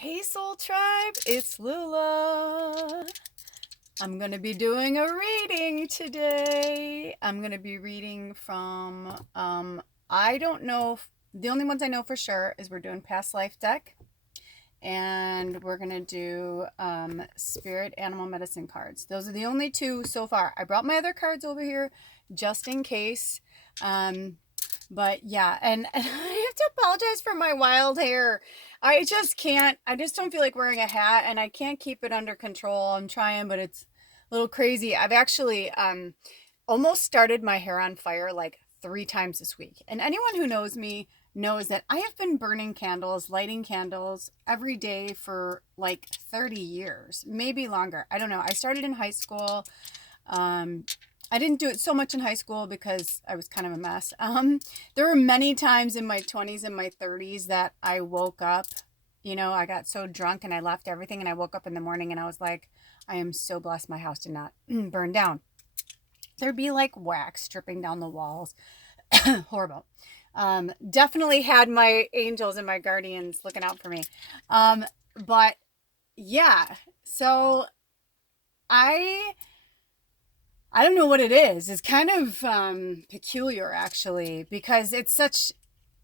Hey Soul Tribe, it's Lula. I'm going to be doing a reading today. I'm going to be reading from, I don't know, the only ones I know for sure is we're doing Past Life deck and we're going to do Spirit Animal Medicine cards. Those are the only two so far. I brought my other cards over here just in case. Um, but yeah, and I have to apologize for my wild hair. I just can't, I just don't feel like wearing a hat and I can't keep it under control. I'm trying, but it's a little crazy. I've actually almost started my hair on fire like 3 times this week. And anyone who knows me knows that I have been burning candles, lighting candles every day for like 30 years, maybe longer. I don't know. I started in high school. Um, I didn't do it so much in high school because I was kind of a mess. There were many times in my 20s and my 30s that I woke up, I got so drunk and I left everything and I woke up in the morning and I was like, I am so blessed my house did not burn down. There'd be like wax dripping down the walls. Horrible. Definitely had my angels and my guardians looking out for me. But yeah, so I I don't know what it is. It's kind of peculiar actually because it's such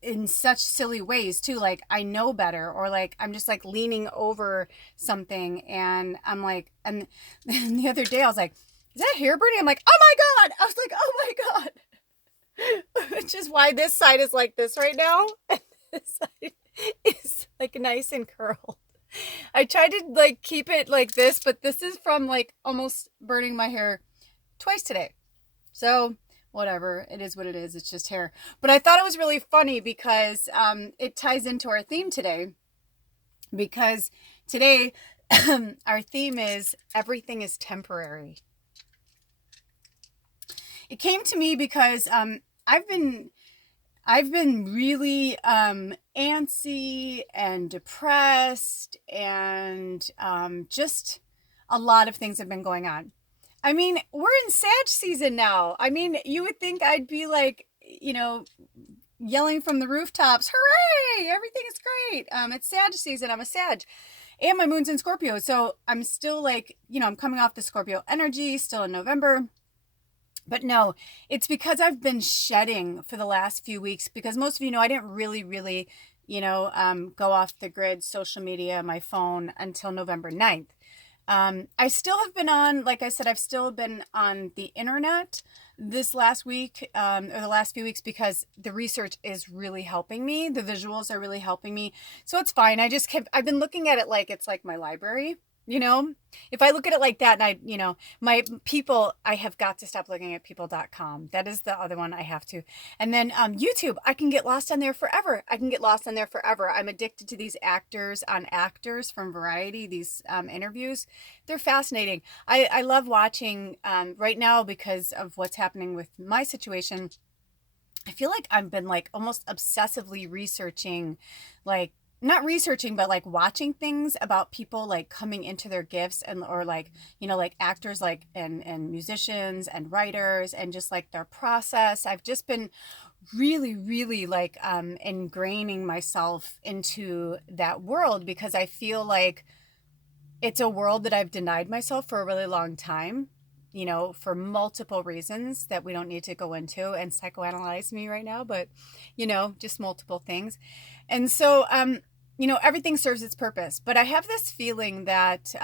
in such silly ways too. Like I know better, or like I'm just like leaning over something, and I'm like, and the other day I was like, "Is that hair burning?" I'm like, "Oh my god!" I was like, "Oh my god!" Which is why this side is like this right now. This side is like nice and curled. I tried to like keep it like this, but this is from like almost burning my hair twice today. So, whatever. It is what it is. It's just hair. But I thought it was really funny because it ties into our theme today. Because today, our theme is everything is temporary. It came to me because I've been I've been really antsy and depressed, and just a lot of things have been going on. I mean, we're in Sag season now. I mean, you would think I'd be like, yelling from the rooftops, hooray, everything is great. It's Sag season. I'm a Sag. And my moon's in Scorpio. So I'm still like, I'm coming off the Scorpio energy, still in November. But no, it's because I've been shedding for the last few weeks because most of you know I didn't really, go off the grid, social media, my phone until November 9th. I still have been on, like I said, I've still been on the internet this last week, or the last few weeks, because the research is really helping me. The visuals are really helping me. So it's fine. I've been looking at it like it's like my library. You know, if I look at it like that and my people, I have got to stop looking at people.com. That is the other one I have to. And then YouTube, I can get lost on there forever. I'm addicted to these actors on actors from Variety, these interviews. They're fascinating. I love watching right now because of what's happening with my situation. I feel like I've been like almost obsessively researching, like not researching, but like watching things about people like coming into their gifts, and or like, like actors, like and musicians and writers, and just like their process. I've just been really like ingraining myself into that world because I feel like it's a world that I've denied myself for a really long time, for multiple reasons that we don't need to go into and psychoanalyze me right now, but, just multiple things. And so, everything serves its purpose. But I have this feeling that,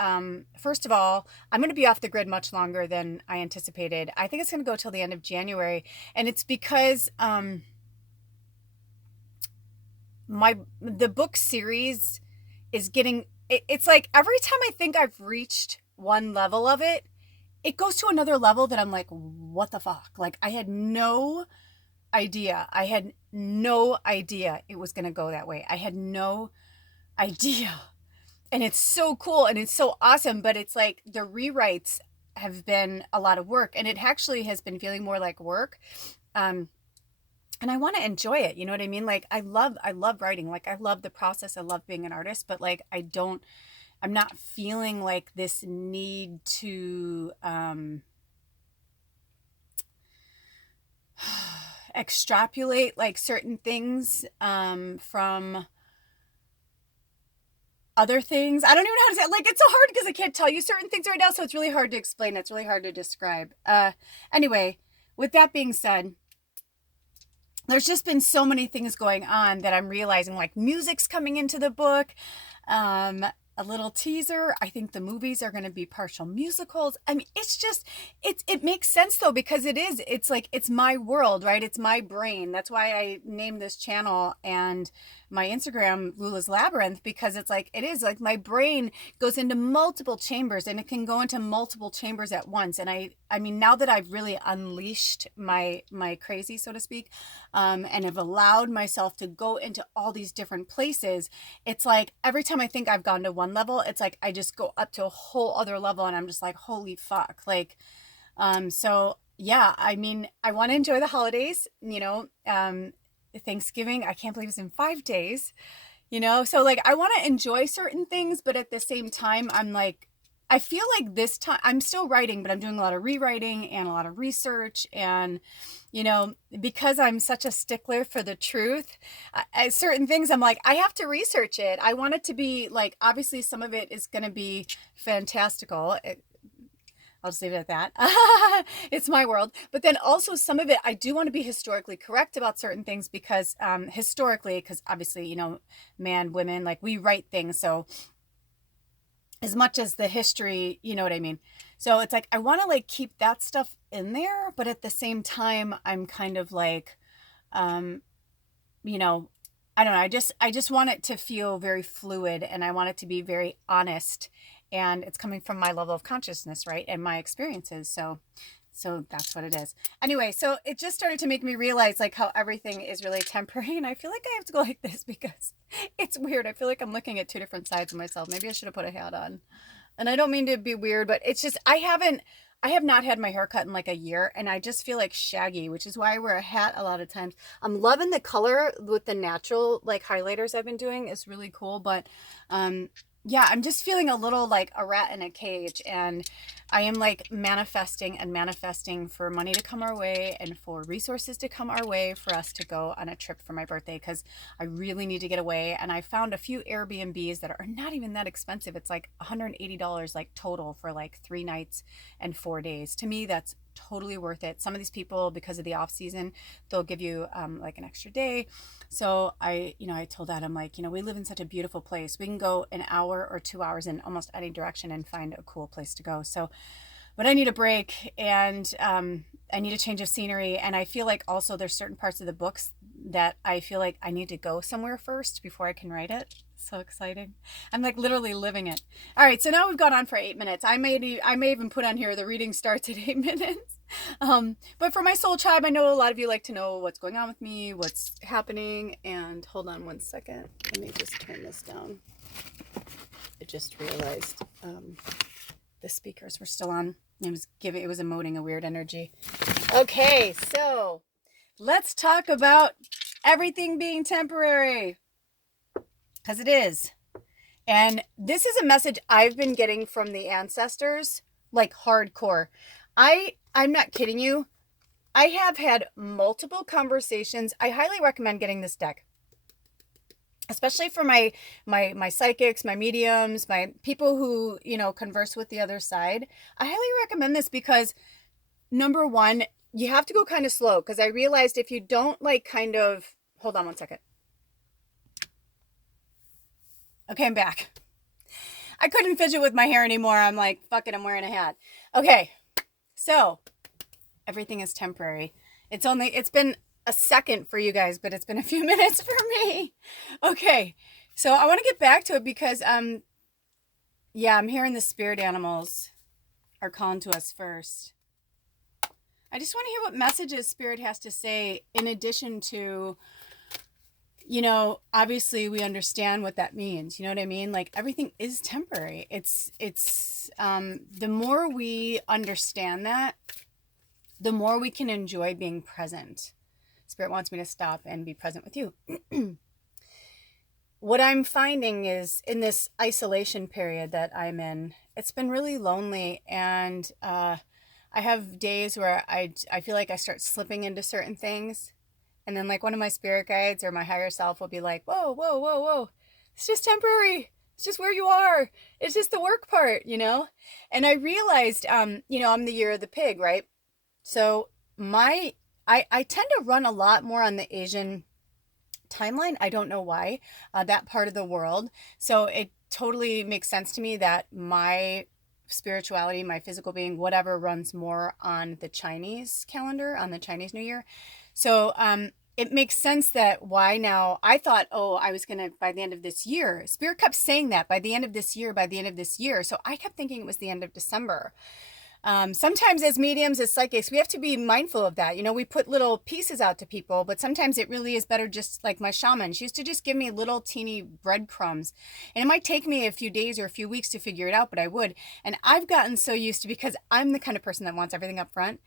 first of all, I'm going to be off the grid much longer than I anticipated. I think it's going to go till the end of January. And it's because the book series is getting it's like every time I think I've reached one level of it, it goes to another level that I'm like, what the fuck? Like I had no idea. I had no idea it was going to go that way. I had no idea. And it's so cool and it's so awesome, but it's like the rewrites have been a lot of work, and it actually has been feeling more like work. And I want to enjoy it. You know what I mean? Like I love writing. Like I love the process. I love being an artist, but like I'm not feeling like this need to extrapolate like certain things from other things. I don't even know how to say it. Like, it's so hard because I can't tell you certain things right now, so it's really hard to explain. It's really hard to describe. Anyway, with that being said, there's just been so many things going on that I'm realizing, like music's coming into the book. A little teaser. I think the movies are going to be partial musicals. I mean, it's just, it makes sense though, because it's like, it's my world, right? It's my brain. That's why I named this channel and my Instagram Lula's Labyrinth, because it's like, it is like my brain goes into multiple chambers and it can go into multiple chambers at once. And I mean, now that I've really unleashed my crazy, so to speak, and have allowed myself to go into all these different places, it's like every time I think I've gone to one level, it's like I just go up to a whole other level and I'm just like, holy fuck. Like, so yeah, I mean, I want to enjoy the holidays, Thanksgiving, I can't believe it's in 5 days, so like I want to enjoy certain things, but at the same time, I'm like, I feel like this time I'm still writing, but I'm doing a lot of rewriting and a lot of research. And, because I'm such a stickler for the truth, certain things I'm like, I have to research it. I want it to be like, obviously some of it is going to be fantastical. I'll just leave it at that. It's my world. But then also some of it, I do want to be historically correct about certain things because historically, because obviously, man, women, like we write things. So as much as the history, you know what I mean? So it's like, I want to like keep that stuff in there, but at the same time, I'm kind of like, I don't know. I just want it to feel very fluid and I want it to be very honest, and it's coming from my level of consciousness, right? And my experiences. So that's what it is. Anyway, so it just started to make me realize like how everything is really temporary. And I feel like I have to go like this because it's weird. I feel like I'm looking at two different sides of myself. Maybe I should have put a hat on. And I don't mean to be weird, but it's just, I have not had my hair cut in like a year, and I just feel like shaggy, which is why I wear a hat a lot of times. I'm loving the color with the natural like highlighters I've been doing. It's really cool, but yeah, I'm just feeling a little like a rat in a cage, and I am like manifesting and manifesting for money to come our way and for resources to come our way for us to go on a trip for my birthday, because I really need to get away. And I found a few Airbnbs that are not even that expensive. It's like $180 like total for like 3 nights and 4 days. To me, that's totally worth it. Some of these people, because of the off season, they'll give you like an extra day. So I told Adam, like, we live in such a beautiful place. We can go an hour or 2 hours in almost any direction and find a cool place to go. So, but I need a break, and I need a change of scenery. And I feel like also there's certain parts of the books that I feel like I need to go somewhere first before I can write it. So exciting. I'm like literally living it. All right. So now we've gone on for 8 minutes. I may even put on here the reading starts at 8 minutes. But for my soul tribe, I know a lot of you like to know what's going on with me, what's happening. And hold on one second. Let me just turn this down. I just realized the speakers were still on. It was emoting a weird energy. Okay, so let's talk about everything being temporary, because it is. And this is a message I've been getting from the ancestors, like hardcore. I'm not kidding you. I have had multiple conversations. I highly recommend getting this deck, especially for my psychics, my mediums, my people who, converse with the other side. I highly recommend this because, number one, you have to go kind of slow, because I realized if you don't like kind of, hold on one second. Okay, I'm back. I couldn't fidget with my hair anymore. I'm like, fuck it, I'm wearing a hat. Okay, so everything is temporary. It's been a second for you guys, but it's been a few minutes for me. Okay, so I want to get back to it because, yeah, I'm hearing the spirit animals are calling to us first. I just want to hear what messages spirit has to say, in addition to, obviously we understand what that means. You know what I mean? Like, everything is temporary. It's the more we understand that, the more we can enjoy being present. Spirit wants me to stop and be present with you. What I'm finding is, in this isolation period that I'm in, it's been really lonely. And I have days where I feel like I start slipping into certain things. And then like one of my spirit guides or my higher self will be like, whoa, whoa, whoa, whoa. It's just temporary. It's just where you are. It's just the work part, you know? And I realized, you know, I'm the year of the pig, right? So I tend to run a lot more on the Asian timeline. I don't know why, that part of the world. So it totally makes sense to me that my spirituality, my physical being, whatever, runs more on the Chinese calendar, on the Chinese New Year. So it makes sense that why now I thought, oh, I was going to, by the end of this year, Spirit kept saying that by the end of this year, by the end of this year. So I kept thinking it was the end of December. Sometimes as mediums, as psychics, we have to be mindful of that. You know, we put little pieces out to people, but sometimes it really is better, just like my shaman. She used to just give me little teeny breadcrumbs. And it might take me a few days or a few weeks to figure it out, but I would. And I've gotten so used to, because I'm the kind of person that wants everything up front.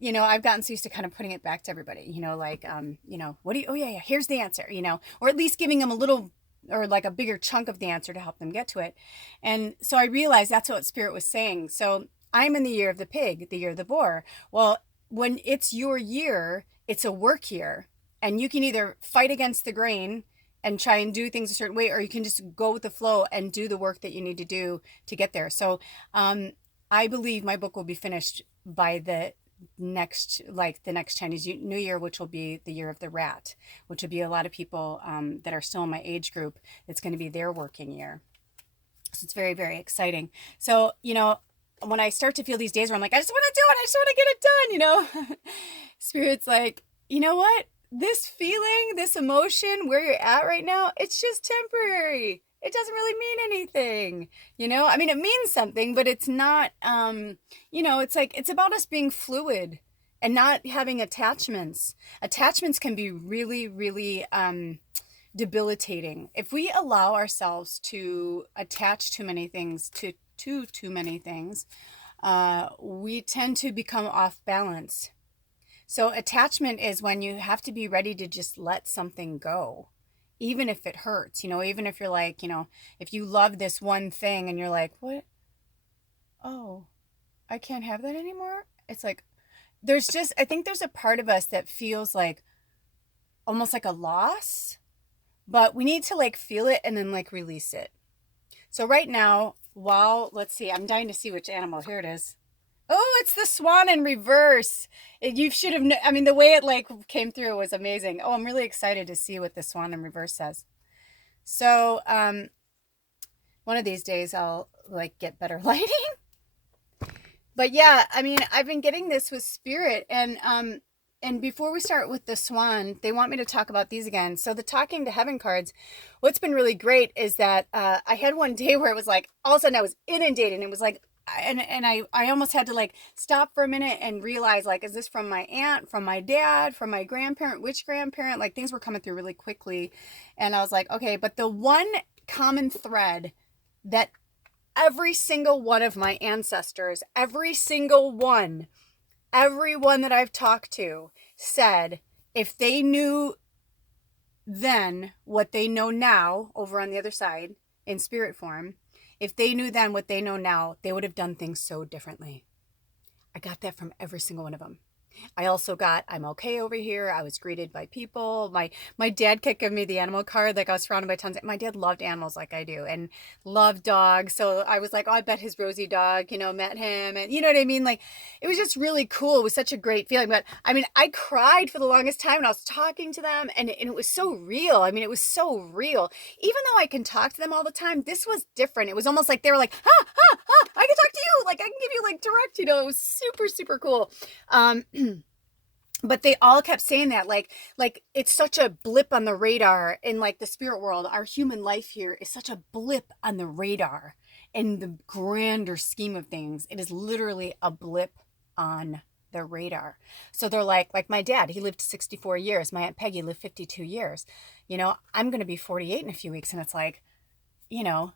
You know, I've gotten so used to kind of putting it back to everybody, you know, like, you know, oh yeah, here's the answer, you know, or at least giving them a little, or like a bigger chunk of the answer to help them get to it. And so I realized that's what Spirit was saying. So I'm in the year of the pig, the year of the boar. Well, when it's your year, it's a work year. And you can either fight against the grain and try and do things a certain way, or you can just go with the flow and do the work that you need to do to get there. So I believe my book will be finished by the next Chinese New Year, which will be the year of the rat, which will be a lot of people that are still in my age group. It's going to be their working year. So it's very, very exciting. So, you know, when I start to feel these days where I'm like, I just want to do it, I just want to get it done, you know, Spirit's like, you know what? This feeling, this emotion, where you're at right now, it's just temporary. It doesn't really mean anything, you know? I mean, it means something, but it's not, you know, it's like, it's about us being fluid and not having attachments. Attachments can be really, really, debilitating. If we allow ourselves to attach too many things to too many things, we tend to become off balance. So attachment is when you have to be ready to just let something go, even if it hurts, you know, even if you're like, you know, if you love this one thing and you're like, what? Oh, I can't have that anymore. It's like, I think there's a part of us that feels like almost like a loss, but we need to like feel it and then like release it. So right now, let's see, I'm dying to see which animal. Here it is. Oh, it's the swan in reverse. You should have, I mean, the way it like came through was amazing. Oh, I'm really excited to see what the swan in reverse says. So, one of these days I'll like get better lighting. But yeah, I mean, I've been getting this with Spirit, and before we start with the swan, they want me to talk about these again. So the talking to heaven cards, what's been really great is that I had one day where it was like, all of a sudden I was inundated, and it was like, and I almost had to like stop for a minute and realize, like, is this from my aunt, from my dad, from my grandparent, which grandparent? Like, things were coming through really quickly. And I was like, okay, but the one common thread that every single one of my ancestors, everyone that I've talked to said, if they knew then what they know now over on the other side in spirit form, if they knew then what they know now, they would have done things so differently. I got that from every single one of them. I also got, I'm okay over here. I was greeted by people. My dad kept giving me the animal card. Like, I was surrounded by tons of, my dad loved animals like I do and loved dogs. So I was like, oh, I bet his Rosie dog, you know, met him. And you know what I mean? Like, it was just really cool. It was such a great feeling. But I mean, I cried for the longest time when I was talking to them, and it was so real. I mean, it was so real. Even though I can talk to them all the time, this was different. It was almost like they were like, I can talk to you. Like, I can give you like direct, you know, it was super, super cool. But they all kept saying that, like it's such a blip on the radar in like the spirit world. Our human life here is such a blip on the radar in the grander scheme of things. It is literally a blip on the radar. So they're like my dad, he lived 64 years. My Aunt Peggy lived 52 years. You know, I'm going to be 48 in a few weeks. And it's like, you know,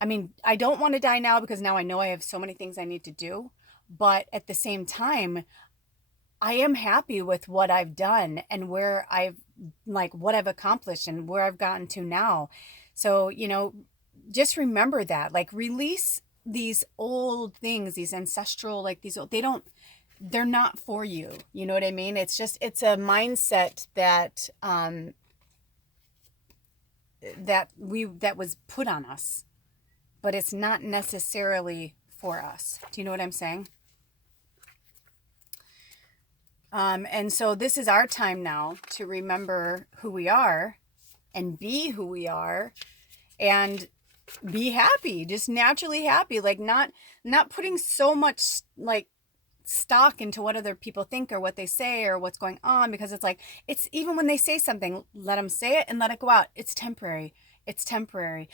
I mean, I don't want to die now because now I know I have so many things I need to do. But at the same time, I am happy with what I've done and where I've like what I've accomplished and where I've gotten to now. So, you know, just remember that, like, release these old things, these ancestral, like these old, they're not for you. You know what I mean? It's just, it's a mindset that, that was put on us, but it's not necessarily for us. Do you know what I'm saying? And so this is our time now to remember who we are and be who we are and be happy, just naturally happy, like not putting so much like stock into what other people think or what they say or what's going on, because it's like, it's even when they say something, let them say it and let it go out. It's temporary. It's temporary.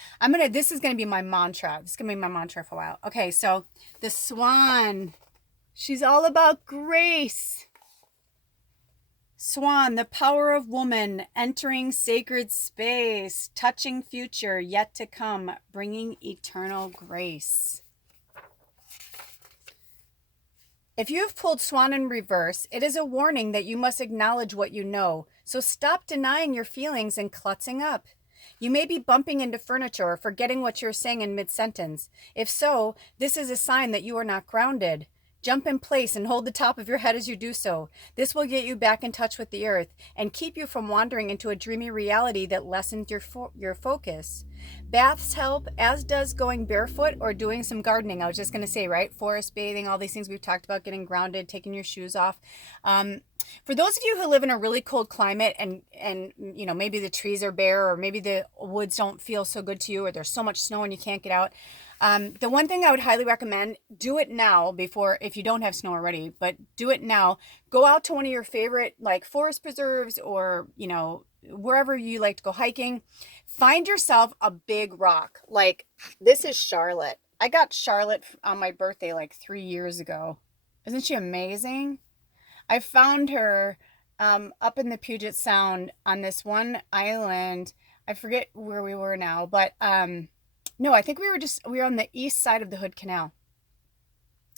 This is going to be my mantra. This is going to be my mantra for a while. Okay. So the swan, she's all about grace. Swan, the power of woman, entering sacred space, touching future yet to come, bringing eternal grace. If you have pulled Swan in reverse, it is a warning that you must acknowledge what you know. So stop denying your feelings and klutzing up. You may be bumping into furniture or forgetting what you're saying in mid-sentence. If so, this is a sign that you are not grounded. Jump in place and hold the top of your head as you do so. This will get you back in touch with the earth and keep you from wandering into a dreamy reality that lessens your focus. Baths help, as does going barefoot or doing some gardening. I was just going to say, right? Forest bathing, all these things we've talked about, getting grounded, taking your shoes off. For those of you who live in a really cold climate and you know, maybe the trees are bare or maybe the woods don't feel so good to you or there's so much snow and you can't get out, the one thing I would highly recommend, do it now before, if you don't have snow already, but do it now. Go out to one of your favorite like forest preserves or, you know, wherever you like to go hiking. Find yourself a big rock. Like this is Charlotte. I got Charlotte on my birthday like 3 years ago. Isn't she amazing? I found her up in the Puget Sound on this one island. I forget where we were now, but no, I think we were on the east side of the Hood Canal.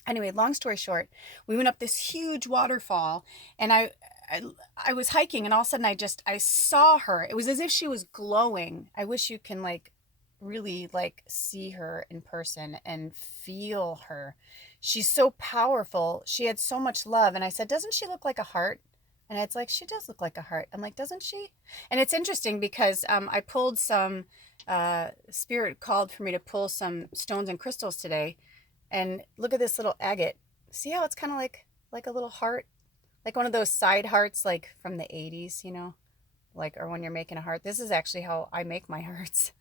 Anyway, long story short, we went up this huge waterfall and I was hiking and all of a sudden I saw her. It was as if she was glowing. I wish you can like really like see her in person and feel her. She's so powerful. She had so much love. And I said, doesn't she look like a heart? And it's like, she does look like a heart. I'm like, doesn't she? And it's interesting because I pulled some, Spirit called for me to pull some stones and crystals today. And look at this little agate. See how it's kind of like a little heart? Like one of those side hearts like from the 80s, you know? Like, or when you're making a heart. This is actually how I make my hearts.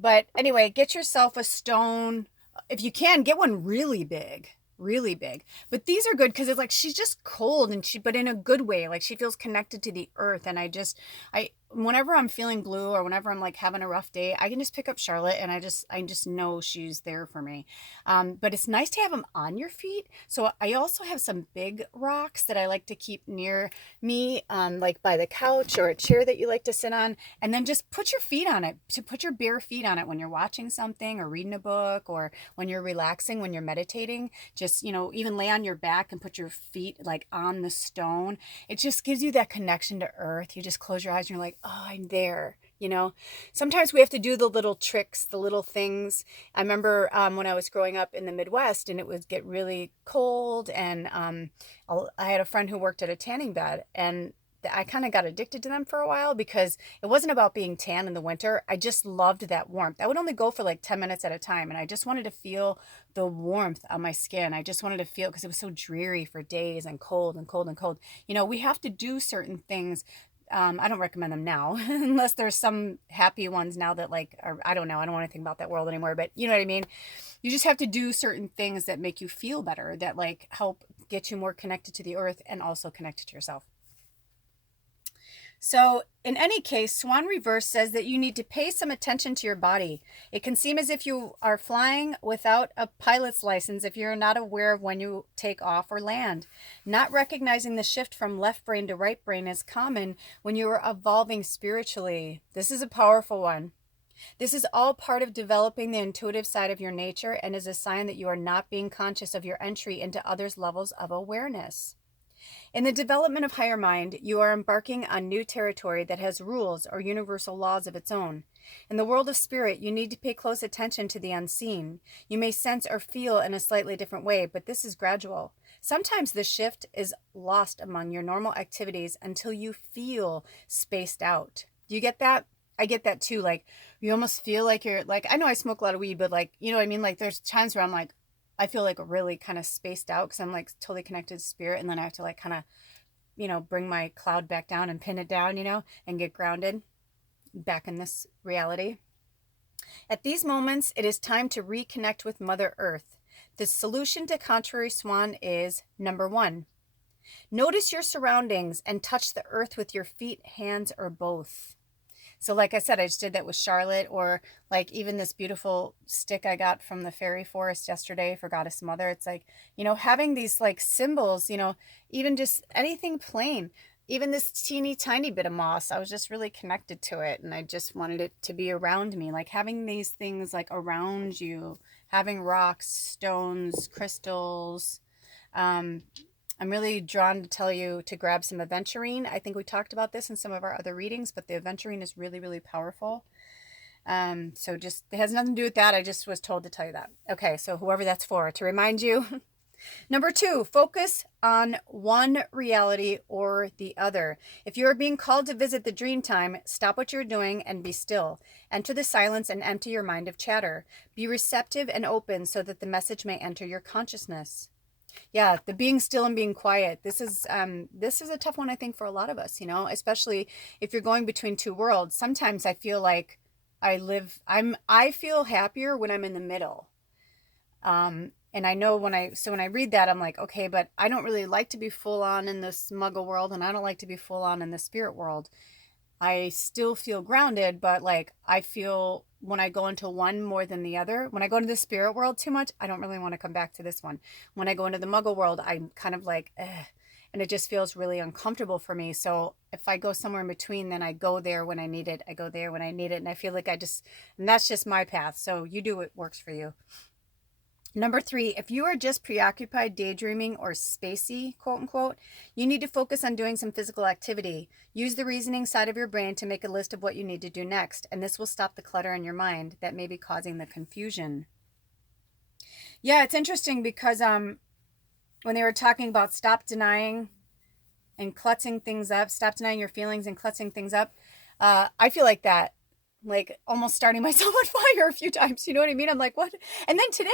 But anyway, get yourself a stone. If you can, get one really big, really big. But these are good because it's like she's just cold and but in a good way. Like she feels connected to the earth. And whenever I'm feeling blue or whenever I'm like having a rough day, I can just pick up Charlotte and I just know she's there for me. But it's nice to have them on your feet. So I also have some big rocks that I like to keep near me, like by the couch or a chair that you like to sit on, and then just put your feet on it, to put your bare feet on it when you're watching something or reading a book or when you're relaxing, when you're meditating. Just, you know, even lay on your back and put your feet like on the stone. It just gives you that connection to earth. You just close your eyes and you're like, oh, I'm there. You know, sometimes we have to do the little tricks, the little things. I remember when I was growing up in the Midwest and it would get really cold, and I had a friend who worked at a tanning bed, and I kind of got addicted to them for a while because it wasn't about being tan in the winter. I just loved that warmth. I would only go for like 10 minutes at a time, and I just wanted to feel the warmth on my skin. I just wanted to feel, because it was so dreary for days and cold and cold and cold. You know, we have to do certain things. I don't recommend them now unless there's some happy ones now that like are, I don't know. I don't want to think about that world anymore, but you know what I mean? You just have to do certain things that make you feel better, that like help get you more connected to the earth and also connected to yourself. So in any case, Swan Reverse says that you need to pay some attention to your body. It can seem as if you are flying without a pilot's license if you're not aware of when you take off or land. Not recognizing the shift from left brain to right brain is common when you are evolving spiritually. This is a powerful one. This is all part of developing the intuitive side of your nature and is a sign that you are not being conscious of your entry into others' levels of awareness. In the development of higher mind, you are embarking on new territory that has rules or universal laws of its own. In the world of spirit, you need to pay close attention to the unseen. You may sense or feel in a slightly different way, but this is gradual. Sometimes the shift is lost among your normal activities until you feel spaced out. Do you get that? I get that too. Like, you almost feel like you're like, I know I smoke a lot of weed, but like, you know what I mean? Like, there's times where I'm like, I feel like really kind of spaced out because I'm like totally connected to spirit. And then I have to like kind of, bring my cloud back down and pin it down, and get grounded back in this reality. At these moments, it is time to reconnect with Mother Earth. The solution to Contrary Swan is number 1. Notice your surroundings and touch the earth with your feet, hands, or both. So like I said, I just did that with Charlotte, or like even this beautiful stick I got from the fairy forest yesterday for Goddess Mother. It's like, having these like symbols, even just anything plain, even this teeny tiny bit of moss, I was just really connected to it. And I just wanted it to be around me, like having these things like around you, having rocks, stones, crystals. I'm really drawn to tell you to grab some aventurine. I think we talked about this in some of our other readings, but the aventurine is really, really powerful. So just, it has nothing to do with that. I just was told to tell you that. Okay, so whoever that's for, to remind you. Number 2, focus on one reality or the other. If you are being called to visit the dream time, stop what you're doing and be still. Enter the silence and empty your mind of chatter. Be receptive and open so that the message may enter your consciousness. Yeah, the being still and being quiet. This is a tough one, I think, for a lot of us, especially if you're going between two worlds. Sometimes I feel like I feel happier when I'm in the middle. And I know when I read that, I'm like, okay, but I don't really like to be full on in this muggle world, and I don't like to be full on in the spirit world. I still feel grounded, but like I feel when I go into one more than the other. When I go into the spirit world too much, I don't really want to come back to this one. When I go into the muggle world, I'm kind of like, and it just feels really uncomfortable for me. So if I go somewhere in between, then I go there when I need it. I go there when I need it. And I feel like and that's just my path. So you do what works for you. Number 3, if you are just preoccupied daydreaming or spacey, quote unquote, you need to focus on doing some physical activity. Use the reasoning side of your brain to make a list of what you need to do next, and this will stop the clutter in your mind that may be causing the confusion. Yeah, it's interesting because when they were talking about stop denying and clutching things up, stop denying your feelings and clutching things up, I feel like that. Like almost starting myself on fire a few times. You know what I mean? I'm like, what? And then today,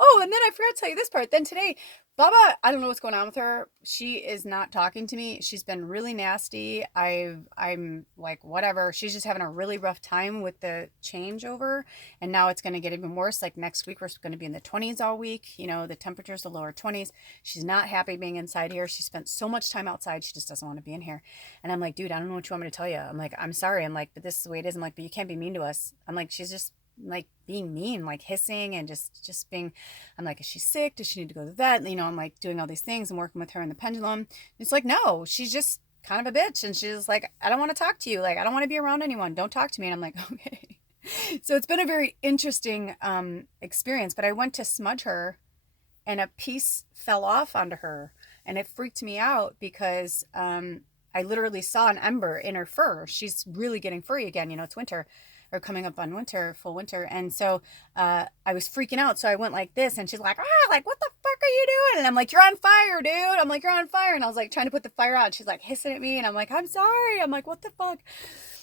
and then I forgot to tell you this part. Then today, Baba, I don't know what's going on with her. She is not talking to me. She's been really nasty. I'm like, whatever. She's just having a really rough time with the changeover. And now it's going to get even worse. Like next week, we're going to be in the 20s all week. The temperature's the lower 20s. She's not happy being inside here. She spent so much time outside. She just doesn't want to be in here. And I'm like, dude, I don't know what you want me to tell you. I'm like, I'm sorry. I'm like, but this is the way it is. I'm like, but you can't be mean to us. I'm like, she's just like being mean, like hissing and just being, I'm like, is she sick? Does she need to go to the vet? I'm like doing all these things and working with her in the pendulum. It's like, no, she's just kind of a bitch. And she's like, I don't want to talk to you. Like, I don't want to be around anyone. Don't talk to me. And I'm like, okay. So it's been a very interesting experience, but I went to smudge her and a piece fell off onto her and it freaked me out because I literally saw an ember in her fur. She's really getting furry again. It's winter. Or coming up on winter, full winter. And so I was freaking out. So I went like this and she's like, like, what the fuck are you doing? And I'm like, you're on fire, dude. I'm like, you're on fire. And I was like trying to put the fire out. She's like hissing at me. And I'm like, I'm sorry. I'm like, what the fuck?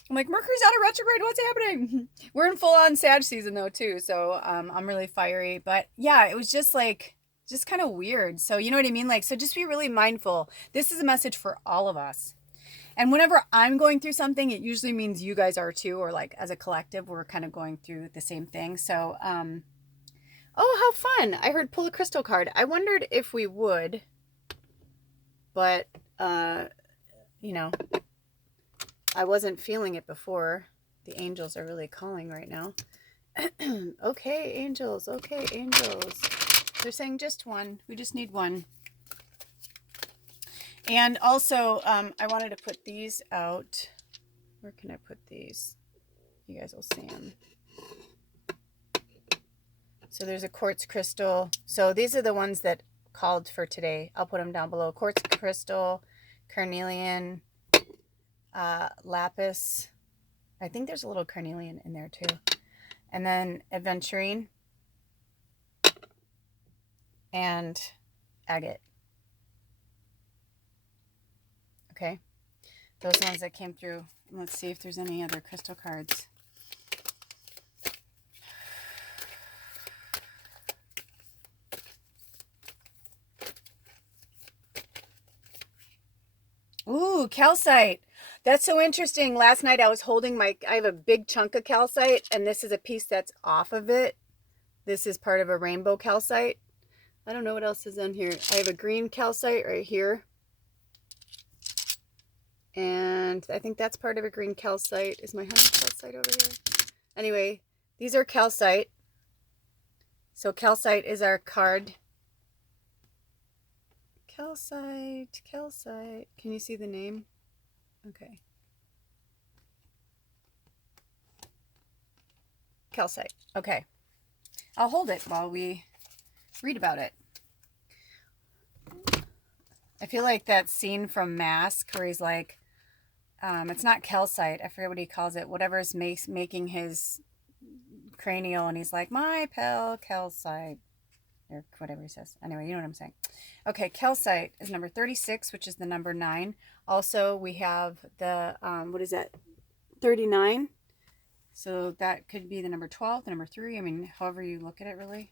I'm like, Mercury's out of retrograde. What's happening? We're in full on Sag season though, too. So I'm really fiery. But yeah, it was just like, just kind of weird. So you know what I mean? Like, so just be really mindful. This is a message for all of us. And whenever I'm going through something, it usually means you guys are too, or like as a collective, we're kind of going through the same thing. So, how fun. I heard pull a crystal card. I wondered if we would, but, I wasn't feeling it before. The angels are really calling right now. Okay, angels. Okay, angels. They're saying just one. We just need one. And also, I wanted to put these out. Where can I put these? You guys will see them. So there's a quartz crystal. So these are the ones that called for today. I'll put them down below. Quartz crystal, carnelian, lapis. I think there's a little carnelian in there too. And then aventurine and agate. Okay. Those ones that came through. Let's see if there's any other crystal cards. Ooh, calcite. That's so interesting. Last night I was holding I have a big chunk of calcite, and this is a piece that's off of it. This is part of a rainbow calcite. I don't know what else is on here. I have a green calcite right here. And I think that's part of a green calcite. Is my honey calcite over here? Anyway, these are calcite. So calcite is our card. Calcite, calcite. Can you see the name? Okay. Calcite. Okay. I'll hold it while we read about it. I feel like that scene from Mask where he's like, it's not calcite. I forget what he calls it. Whatever's making his cranial, and he's like, my pal calcite, or whatever he says. Anyway, you know what I'm saying. Okay, calcite is number 36, which is the number 9. Also, we have the, what is that? 39. So that could be the number 12, the number 3. I mean, however you look at it, really.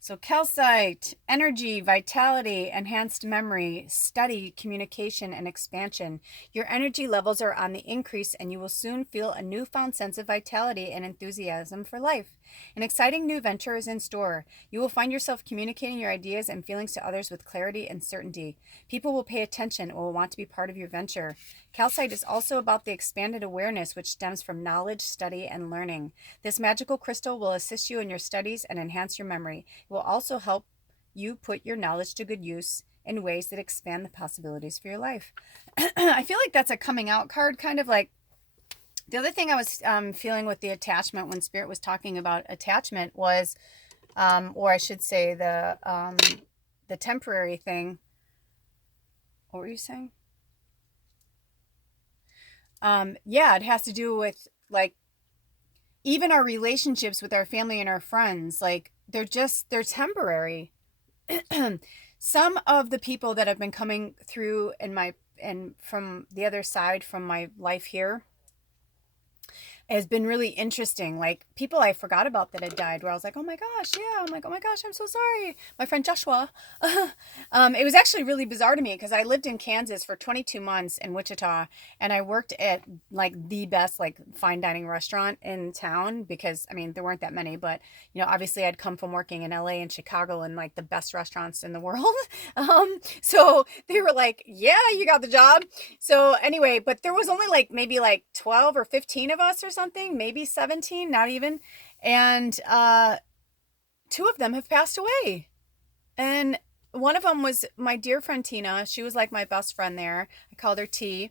So calcite, energy, vitality, enhanced memory, study, communication, and expansion. Your energy levels are on the increase, and you will soon feel a newfound sense of vitality and enthusiasm for life. An exciting new venture is in store. You will find yourself communicating your ideas and feelings to others with clarity and certainty. People will pay attention and will want to be part of your venture. Calcite is also about the expanded awareness which stems from knowledge, study, and learning. This magical crystal will assist you in your studies and enhance your memory. It will also help you put your knowledge to good use in ways that expand the possibilities for your life. I feel like that's a coming out card, kind of like the other thing I was feeling with the attachment when Spirit was talking about attachment was, or I should say the temporary thing. What were you saying? Yeah, it has to do with like even our relationships with our family and our friends. Like they're temporary. Some of the people that have been coming through and from the other side from my life here has been really interesting. Like people I forgot about that had died, where I was like, oh my gosh, yeah. I'm like, oh my gosh, I'm so sorry. My friend Joshua. It was actually really bizarre to me because I lived in Kansas for 22 months in Wichita, and I worked at like the best like fine dining restaurant in town because I mean there weren't that many, but you know obviously I'd come from working in LA and Chicago and like the best restaurants in the world. So they were like, yeah, you got the job. So anyway, but there was only like maybe like 12 or 15 of us or something, maybe 17, not even. And 2 of them have passed away. And one of them was my dear friend Tina. She was like my best friend there. I called her T.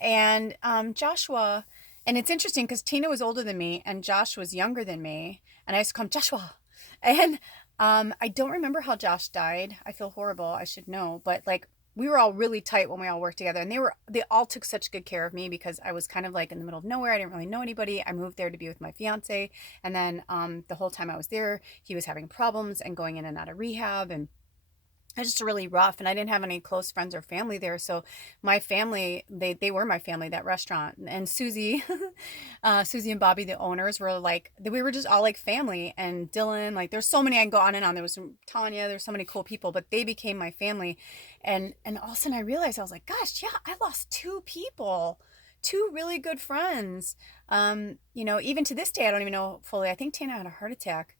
And Joshua. And it's interesting because Tina was older than me and Josh was younger than me. And I used to call him Joshua. And I don't remember how Josh died. I feel horrible. I should know. But like we were all really tight when we all worked together, and they all took such good care of me because I was kind of like in the middle of nowhere. I didn't really know anybody. I moved there to be with my fiance, and then the whole time I was there, he was having problems and going in and out of rehab, and it was just really rough, and I didn't have any close friends or family there. So my family, they were my family, that restaurant. And Susie, Susie and Bobby, the owners, were like, we were just all like family. And Dylan, like there's so many, I can go on and on. There was some Tanya, there's so many cool people, but they became my family. And all of a sudden I realized, I was like, gosh, yeah, I lost 2 people, 2 really good friends. You know, even to this day, I don't even know fully. I think Tina had a heart attack.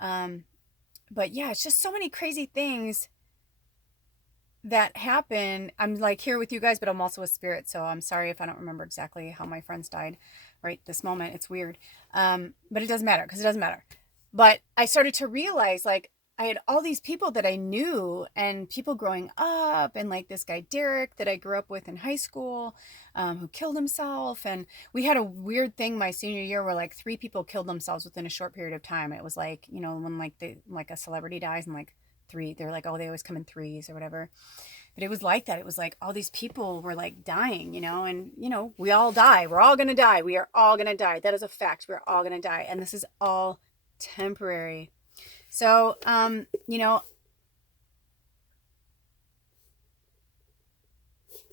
But yeah, it's just so many crazy things that happen. I'm like here with you guys, but I'm also with Spirit, so I'm sorry if I don't remember exactly how my friends died right this moment. It's weird, but it doesn't matter because it doesn't matter. But I started to realize like I had all these people that I knew and people growing up, and like this guy Derek that I grew up with in high school, who killed himself. And we had a weird thing my senior year where like 3 people killed themselves within a short period of time. It was like, you know, when like a celebrity dies and like 3, they're like, oh, they always come in threes or whatever. But it was like that. It was like all these people were like dying, you know, and you know, we all die. We're all going to die. We are all going to die. That is a fact. We're all going to die. And this is all temporary. So, you know,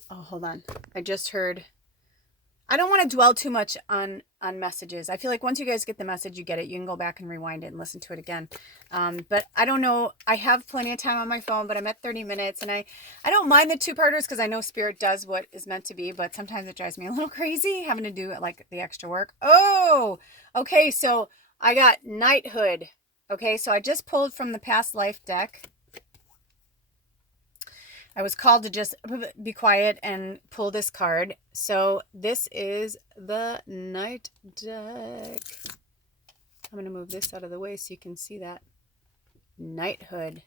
Oh, hold on. I just heard. I don't want to dwell too much on messages. I feel like once you guys get the message, you get it. You can go back and rewind it and listen to it again. But I don't know. I have plenty of time on my phone, but I'm at 30 minutes, and I don't mind the two-parters because I know Spirit does what is meant to be. But sometimes it drives me a little crazy having to do like the extra work. Oh, okay. So I got knighthood. Okay, so I just pulled from the past life deck. I was called to just be quiet and pull this card. So this is the Knight deck. I'm going to move this out of the way so you can see that. Knighthood.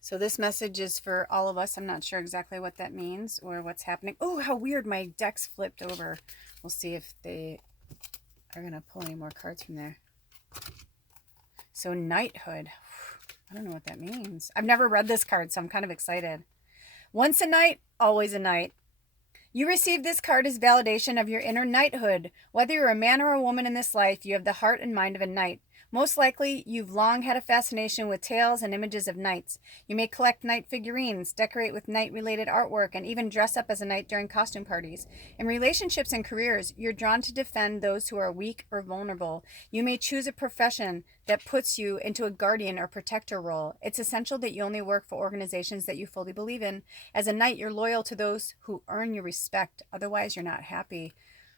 So this message is for all of us. I'm not sure exactly what that means or what's happening. Oh, how weird. My deck's flipped over. We'll see if they are going to pull any more cards from there. So knighthood. I don't know what that means. I've never read this card, so I'm kind of excited. Once a knight, always a knight. You receive this card as validation of your inner knighthood. Whether you're a man or a woman in this life, you have the heart and mind of a knight. Most likely, you've long had a fascination with tales and images of knights. You may collect knight figurines, decorate with knight-related artwork, and even dress up as a knight during costume parties. In relationships and careers, you're drawn to defend those who are weak or vulnerable. You may choose a profession that puts you into a guardian or protector role. It's essential that you only work for organizations that you fully believe in. As a knight, you're loyal to those who earn your respect. Otherwise, you're not happy.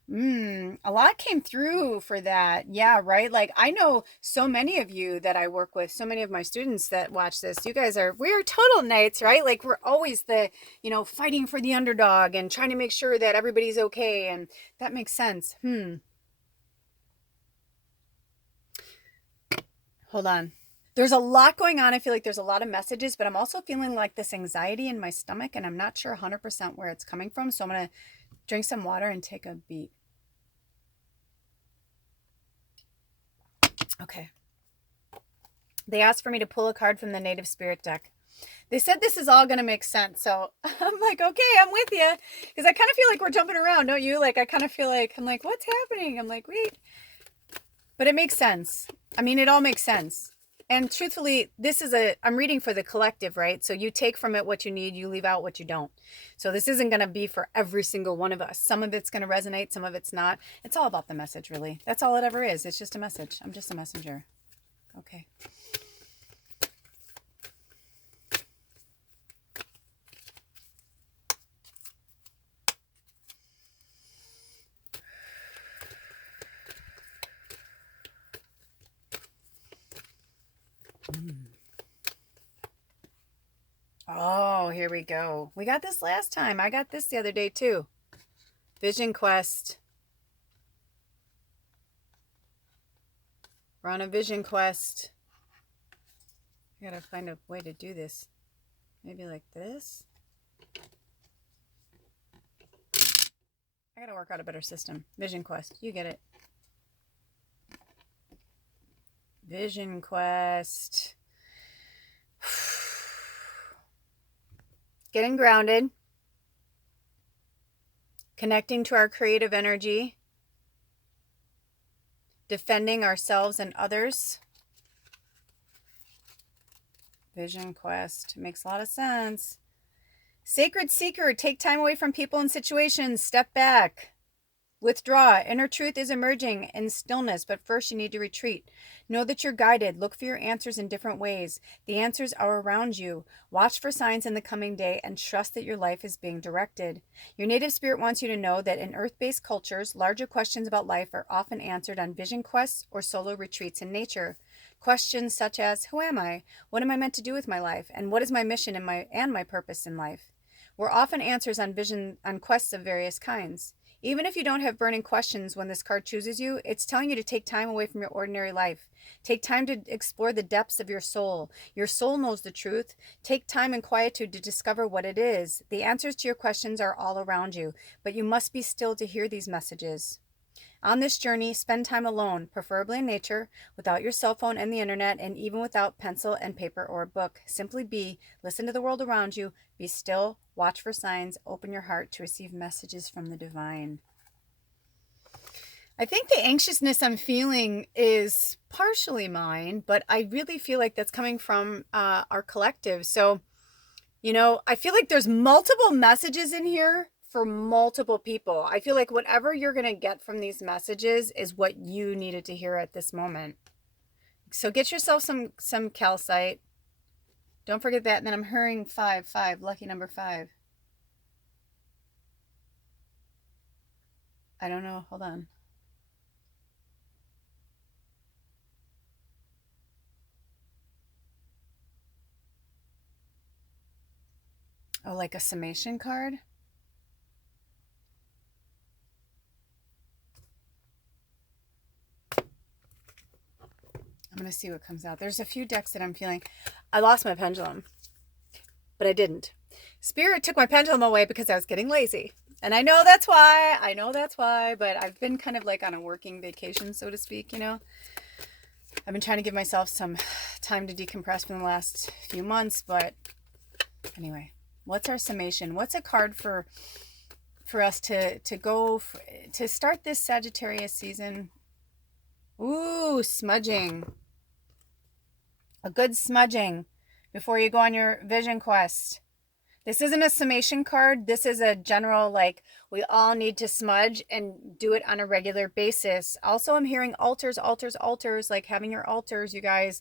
A lot came through for that. Yeah, right. Like I know so many of you that I work with, so many of my students that watch this. You guys we're total knights, right? Like we're always fighting for the underdog and trying to make sure that everybody's okay. And that makes sense. Hold on. There's a lot going on. I feel like there's a lot of messages, but I'm also feeling like this anxiety in my stomach, and I'm not sure 100% where it's coming from. So I'm going to drink some water and take a beat. Okay. They asked for me to pull a card from the Native Spirit deck. They said this is all going to make sense. So I'm like, okay, I'm with you. Because I kind of feel like we're jumping around, don't you? Like, I kind of feel like, I'm like, what's happening? I'm like, wait. But it makes sense. I mean, it all makes sense. And truthfully, I'm reading for the collective, right? So you take from it what you need, you leave out what you don't. So this isn't going to be for every single one of us. Some of it's going to resonate, some of it's not. It's all about the message, really. That's all it ever is. It's just a message. I'm just a messenger. Okay. Oh, here we go. We got this last time. I got this the other day too. Vision Quest. We're on a vision quest. I gotta find a way to do this. Maybe like this. I gotta work out a better system. Vision quest. You get it. Vision quest. Getting grounded. Connecting to our creative energy. Defending ourselves and others. Vision quest. Makes a lot of sense. Sacred seeker. Take time away from people and situations. Step back. Withdraw. Inner truth is emerging in stillness, but first you need to retreat. Know that you're guided. Look for your answers in different ways. The answers are around you. Watch for signs in the coming day and trust that your life is being directed. Your native spirit wants you to know that in earth-based cultures, larger questions about life are often answered on vision quests or solo retreats in nature. Questions such as, who am I? What am I meant to do with my life? And what is my mission and my purpose in life? Were often answers on quests of various kinds. Even if you don't have burning questions when this card chooses you, it's telling you to take time away from your ordinary life. Take time to explore the depths of your soul. Your soul knows the truth. Take time and quietude to discover what it is. The answers to your questions are all around you, but you must be still to hear these messages. On this journey, spend time alone, preferably in nature, without your cell phone and the internet, and even without pencil and paper or a book. Simply be, listen to the world around you, be still, watch for signs, open your heart to receive messages from the divine. I think the anxiousness I'm feeling is partially mine, but I really feel like that's coming from our collective. So, I feel like there's multiple messages in here for multiple people. I feel like whatever you're going to get from these messages is what you needed to hear at this moment. So get yourself some calcite. Don't forget that. And then I'm hearing 5, lucky number 5. I don't know. Hold on. Oh, like a summation card? I'm going to see what comes out. There's a few decks that I'm feeling. I lost my pendulum, but I didn't. Spirit took my pendulum away because I was getting lazy. And I know that's why. But I've been kind of like on a working vacation, so to speak, I've been trying to give myself some time to decompress from the last few months. But anyway, what's our summation? What's a card for us to go to start this Sagittarius season? Ooh, smudging. A good smudging before you go on your vision quest. This isn't a summation card. This is a general, like, we all need to smudge and do it on a regular basis. Also, I'm hearing altars, like having your altars, you guys,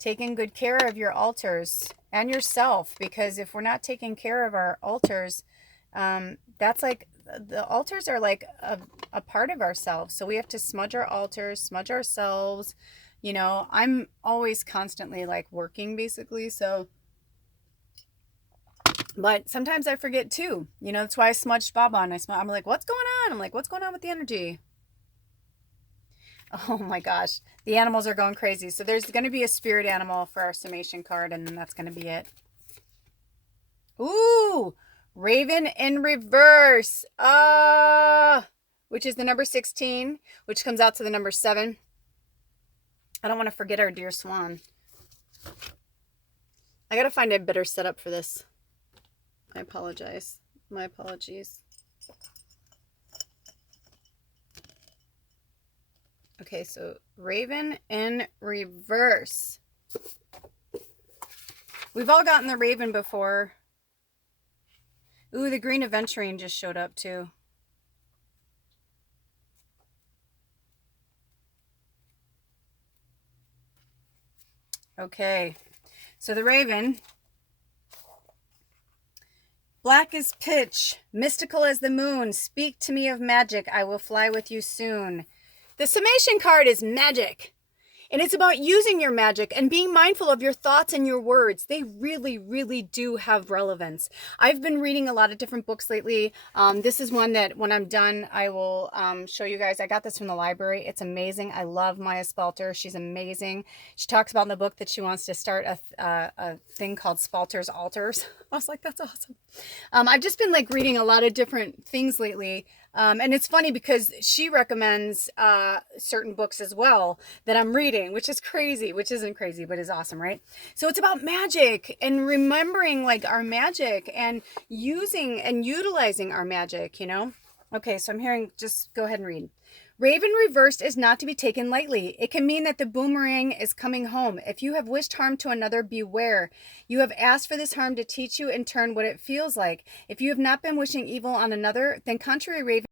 taking good care of your altars and yourself, because if we're not taking care of our altars, that's like, the altars are like a part of ourselves. So we have to smudge our altars, smudge ourselves. I'm always constantly like working basically. So, but sometimes I forget too. That's why I smudged Bob on. I'm like, what's going on? I'm like, what's going on with the energy? Oh my gosh. The animals are going crazy. So there's going to be a spirit animal for our summation card, and then that's going to be it. Ooh, Raven in reverse. Which is the number 16, which comes out to the number 7. I don't want to forget our dear swan. I got to find a better setup for this. I apologize. My apologies. Okay, so Raven in reverse. We've all gotten the Raven before. Ooh, the green aventurine just showed up too. Okay, so the Raven. Black as pitch, mystical as the moon, speak to me of magic, I will fly with you soon. The summation card is magic. And it's about using your magic and being mindful of your thoughts and your words. They really, really do have relevance. I've been reading a lot of different books lately. This is one that when I'm done, I will show you guys. I got this from the library. It's amazing. I love Maya Spalter. She's amazing. She talks about in the book that she wants to start a thing called Spalter's Altars. I was like, that's awesome. I've just been like reading a lot of different things lately. And it's funny because she recommends certain books as well that I'm reading, which is crazy, which isn't crazy, but is awesome, right? So it's about magic and remembering like our magic and using and utilizing our magic, Okay, so I'm hearing, just go ahead and read. Raven reversed is not to be taken lightly. It can mean that the boomerang is coming home. If you have wished harm to another, beware. You have asked for this harm to teach you in turn what it feels like. If you have not been wishing evil on another, then contrary Raven